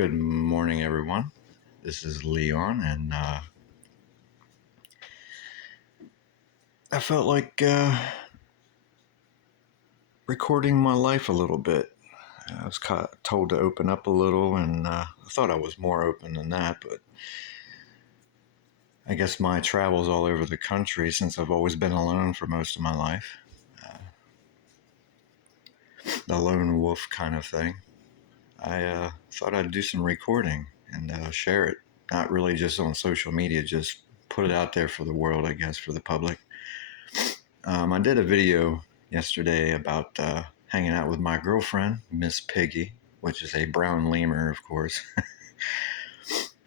Good morning, everyone. This is Leon, and I felt like recording my life a little bit. I was told to open up a little, and I thought I was more open than that, but I guess my travels all over the country since I've always been alone for most of my life. The lone wolf kind of thing. I thought I'd do some recording and share it. Not really just on social media, just put it out there for the world, I guess, for the public. I did a video yesterday about hanging out with my girlfriend, Miss Piggy, which is a brown lemur, of course.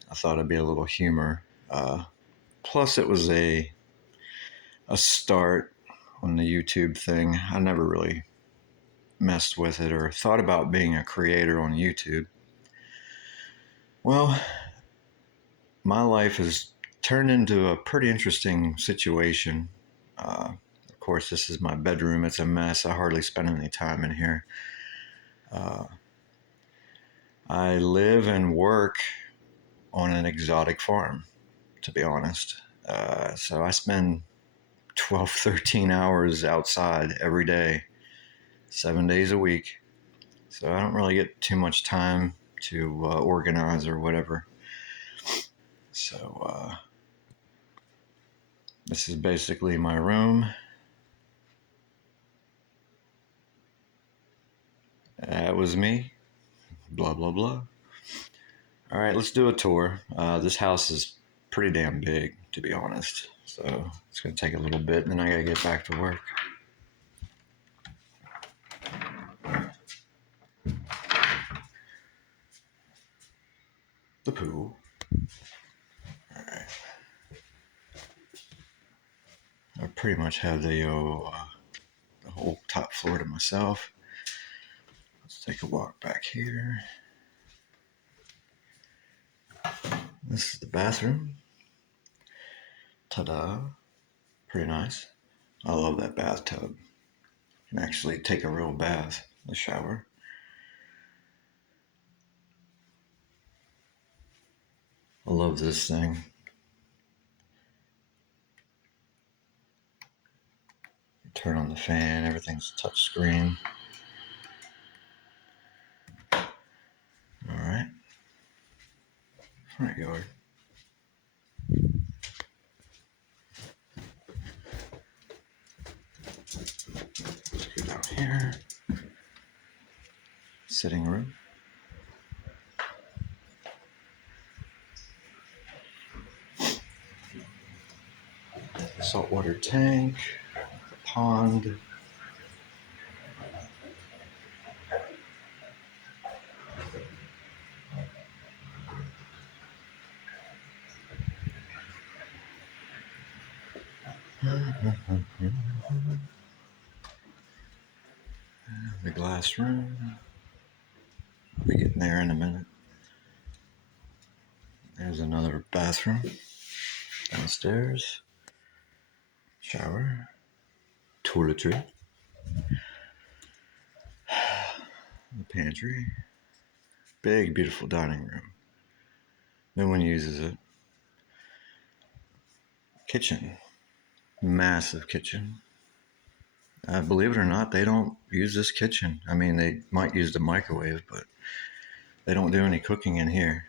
I thought it'd be a little humor. Plus, it was a start on the YouTube thing. I never really messed with it or thought about being a creator on YouTube. Well, my life has turned into a pretty interesting situation. Of course, this is my bedroom. It's a mess. I hardly spend any time in here. I live and work on an exotic farm, to be honest. So I spend 12, 13 hours outside every day, 7 days a week. So I don't really get too much time to organize or whatever. So this is basically my room. That was me. Blah, blah, blah. All right, let's do a tour. This house is pretty damn big, to be honest. So it's going to take a little bit, and then I got to get back to work. The pool. All right. I pretty much have the whole top floor to myself. Let's take a walk back here. This is the bathroom. Ta-da. Pretty nice. I love that bathtub. You can actually take a real bath, the shower. I love this thing. You turn on the fan, everything's touch screen. All right. Front yard. Let's go down here. Sitting room. Saltwater tank. Pond. The glass room. I'll be getting there in a minute. There's another bathroom downstairs. Shower. Toiletry. The pantry. Big, beautiful dining room. No one uses it. Kitchen. Massive kitchen. Believe it or not, they don't use this kitchen. I mean, they might use the microwave, but they don't do any cooking in here.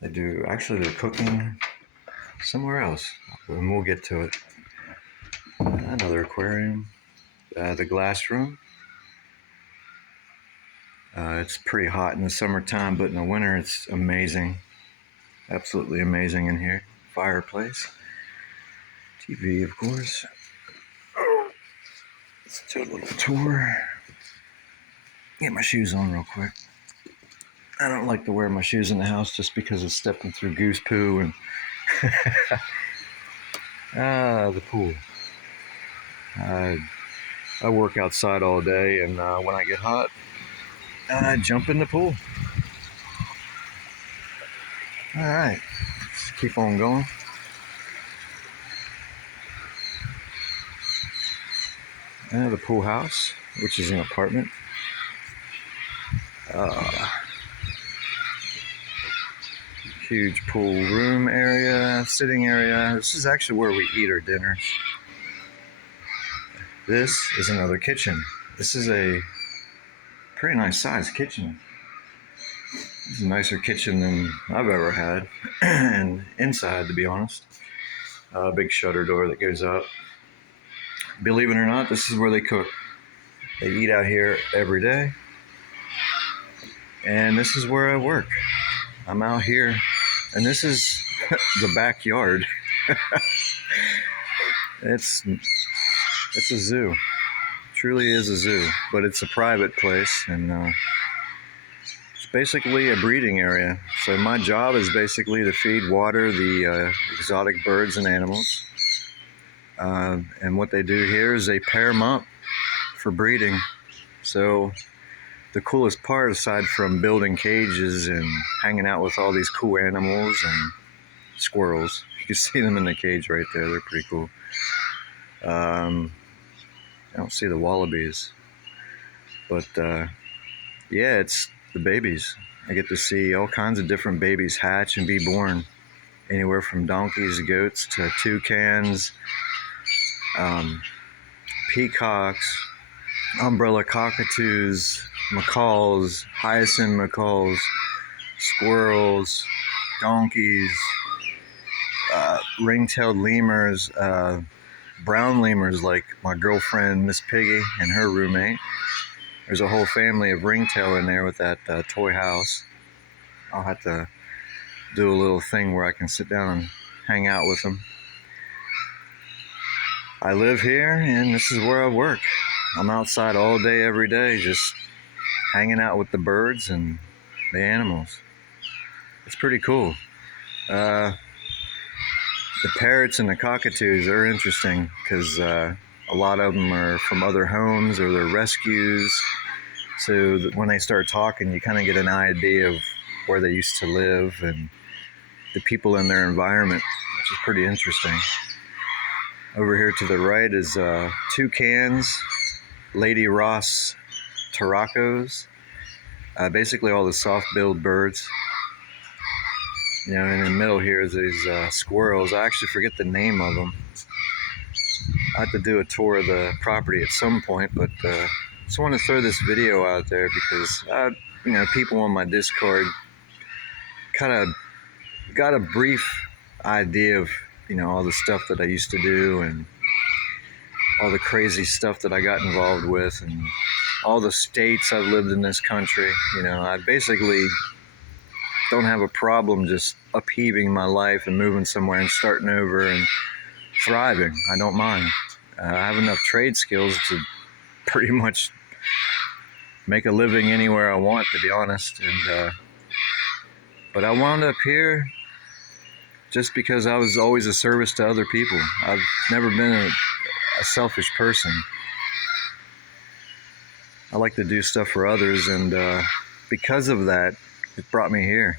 They do, actually, they're cooking somewhere else, and we'll get to it. Another aquarium. The glass room. It's pretty hot in the summertime, but in the winter, it's amazing. Absolutely amazing in here. Fireplace. TV, of course. Let's do a little tour. Get my shoes on real quick. I don't like to wear my shoes in the house just because of stepping through goose poo and the pool. I work outside all day, and when I get hot, I jump in the pool. All right, let's keep on going. The pool house, which is an apartment. Uh, Huge pool room area, sitting area. This is actually where we eat our dinners. This is another kitchen. This is a pretty nice sized kitchen. It's a nicer kitchen than I've ever had. And inside, to be honest, a big shutter door that goes up. Believe it or not, this is where they cook. They eat out here every day. And this is where I work. I'm out here. And this is the backyard. It's a zoo. It truly is a zoo, but it's a private place, and it's basically a breeding area. So my job is basically to feed, water the exotic birds and animals. And what they do here is they pair them up for breeding. So the coolest part, aside from building cages and hanging out with all these cool animals and squirrels, you can see them in the cage right there. They're pretty cool. I don't see the wallabies, but yeah, it's the babies. I get to see all kinds of different babies hatch and be born, anywhere from donkeys, goats, to toucans, peacocks, umbrella cockatoos, macaws, hyacinth macaws, squirrels, donkeys, ring-tailed lemurs, brown lemurs like my girlfriend Miss Piggy and her roommate. There's a whole family of ringtail in there with that toy house. I'll have to do a little thing where I can sit down and hang out with them. I live here, and this is where I work. I'm outside all day, every day, just hanging out with the birds and the animals. It's pretty cool. The parrots and the cockatoos are interesting because a lot of them are from other homes or they're rescues. So that when they start talking, you kind of get an idea of where they used to live and the people in their environment, which is pretty interesting. Over here to the right is toucans, Lady Ross turacos, basically all the soft-billed birds. You know, in the middle here is these squirrels. I actually forget the name of them. I have to do a tour of the property at some point, but just want to throw this video out there because, you know, people on my Discord kind of got a brief idea of, you know, all the stuff that I used to do and all the crazy stuff that I got involved with and all the states I've lived in this country. You know, I basically don't have a problem just upheaving my life and moving somewhere and starting over and thriving. I don't mind. I have enough trade skills to pretty much make a living anywhere I want, to be honest. And but I wound up here just because I was always a service to other people. I've never been a selfish person. I like to do stuff for others, and because of that, it brought me here.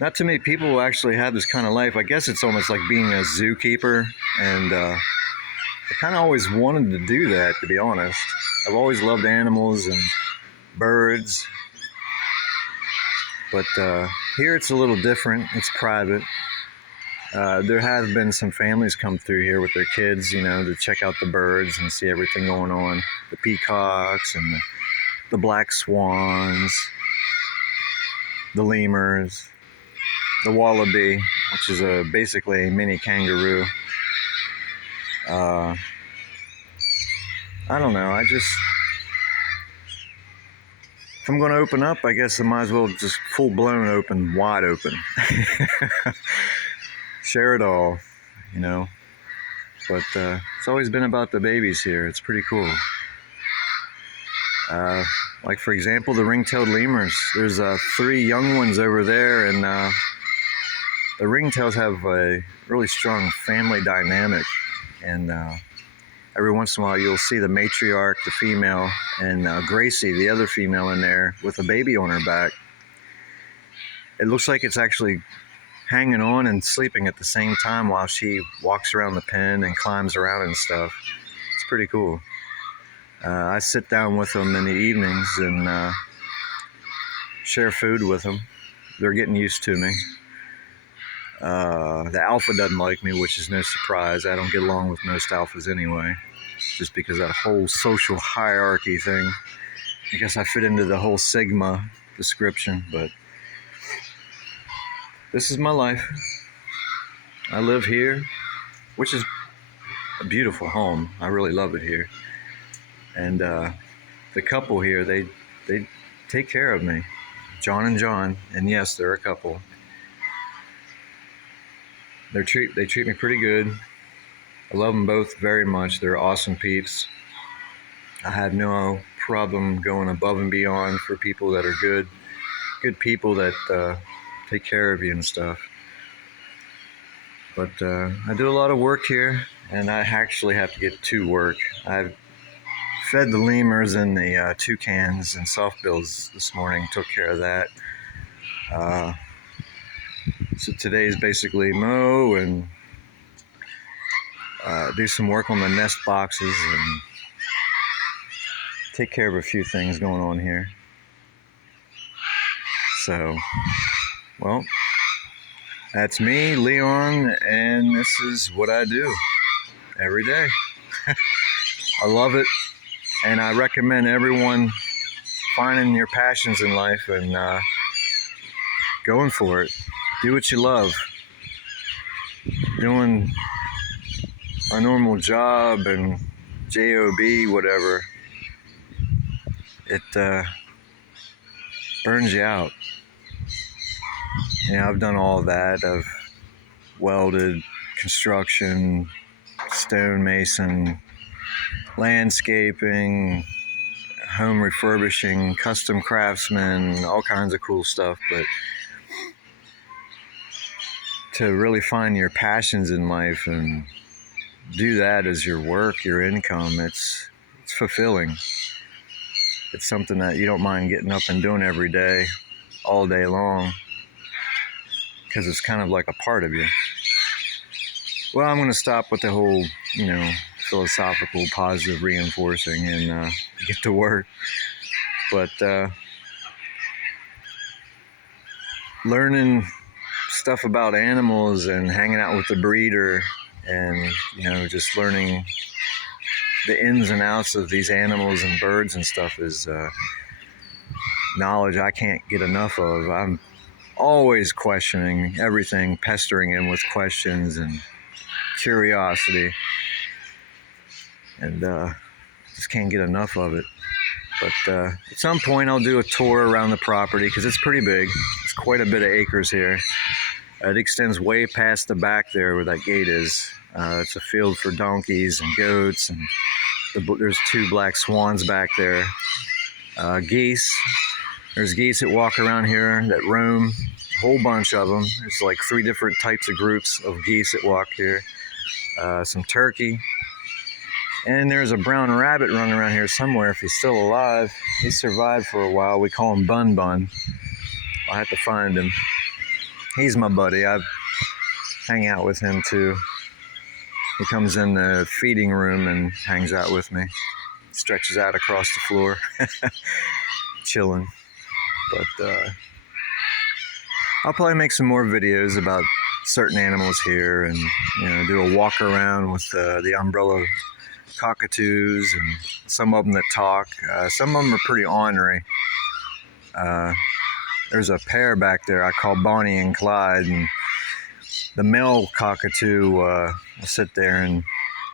Not too many people actually have this kind of life. I guess it's almost like being a zookeeper, and I kind of always wanted to do that, to be honest. I've always loved animals and birds, but here it's a little different. It's private. There have been some families come through here with their kids, you know, to check out the birds and see everything going on. The peacocks and the black swans, the lemurs, the wallaby, which is basically a mini kangaroo. I don't know. If I'm going to open up, I guess I might as well just full-blown open, wide open. Share it all, you know. But it's always been about the babies here. It's pretty cool. Like, for example, the ring-tailed lemurs. There's 3 young ones over there, and the ringtails have a really strong family dynamic. And every once in a while, you'll see the matriarch, the female, and Gracie, the other female in there, with a baby on her back. It looks like it's actually hanging on and sleeping at the same time while she walks around the pen and climbs around and stuff. It's pretty cool. I sit down with them in the evenings and share food with them. They're getting used to me. The alpha doesn't like me, which is no surprise. I don't get along with most alphas anyway, just because that whole social hierarchy thing. I guess I fit into the whole Sigma description, but this is my life. I live here, which is a beautiful home. I really love it here. And the couple here, they take care of me, John and John, and yes, they're a couple. They treat me pretty good. I love them both very much. They're awesome peeps. I have no problem going above and beyond for people that are good people that take care of you and stuff. But I do a lot of work here, and I actually have to get to work. I've fed the lemurs and the toucans and soft bills this morning, took care of that. So today is basically mow and do some work on the nest boxes and take care of a few things going on here. So, well, that's me, Leon, and this is what I do every day. I love it, and I recommend everyone finding your passions in life and going for it. Do what you love. Doing a normal job and job, whatever, it burns you out. I've done all that. I've welded, construction, stonemason, landscaping, home refurbishing, custom craftsman, all kinds of cool stuff. But to really find your passions in life and do that as your work, your income, it's fulfilling. It's something that you don't mind getting up and doing every day, all day long, because it's kind of like a part of you. Well, I'm going to stop with the whole, philosophical, positive reinforcing and get to work. But learning stuff about animals and hanging out with the breeder and, just learning the ins and outs of these animals and birds and stuff is knowledge I can't get enough of. I'm always questioning everything, pestering him with questions and curiosity, and just can't get enough of it. But at some point I'll do a tour around the property because it's pretty big. It's quite a bit of acres here. It extends way past the back there where that gate is. It's a field for donkeys and goats, and there's 2 black swans back there. Geese. There's geese that walk around here that roam. A whole bunch of them. There's like 3 different types of groups of geese that walk here. Some turkey. And there's a brown rabbit running around here somewhere if he's still alive. He survived for a while. We call him Bun Bun. I'll have to find him. He's my buddy. I hang out with him too. He comes in the feeding room and hangs out with me. Stretches out across the floor. Chilling. But I'll probably make some more videos about certain animals here and do a walk around with the umbrella cockatoos and some of them that talk. Some of them are pretty ornery. There's a pair back there I call Bonnie and Clyde, and the male cockatoo will sit there and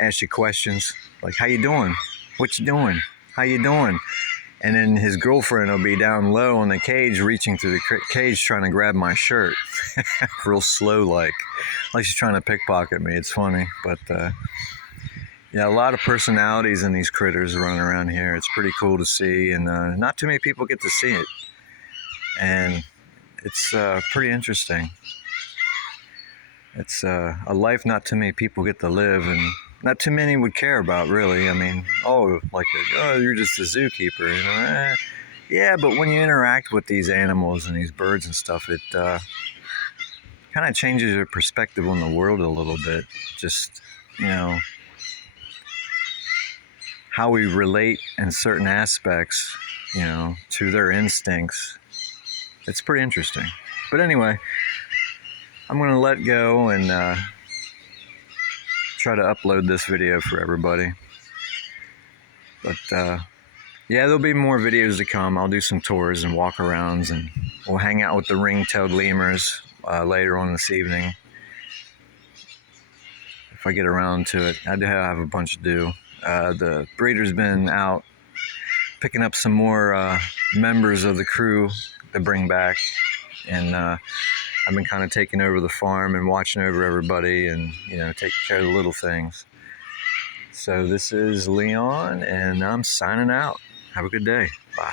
ask you questions like, how you doing? What you doing? How you doing? And then his girlfriend will be down low in the cage, reaching through the cage, trying to grab my shirt. Real slow, like she's trying to pickpocket me. It's funny. But, a lot of personalities in these critters running around here. It's pretty cool to see, and not too many people get to see it. And it's pretty interesting. It's a life not too many people get to live, and not too many would care about, really. I mean, you're just a zookeeper, Yeah, but when you interact with these animals and these birds and stuff, it kind of changes your perspective on the world a little bit. Just, how we relate in certain aspects, to their instincts. it's pretty interesting. But anyway, I'm gonna let go and try to upload this video for everybody. But yeah, there'll be more videos to come. I'll do some tours and walk-arounds, and we'll hang out with the ring-tailed lemurs later on this evening. If I get around to it, I do have a bunch to do. The breeder's been out picking up some more members of the crew to bring back, and I've been kind of taking over the farm and watching over everybody, and taking care of the little things. So this is Leon, and I'm signing out. Have a good day. Bye.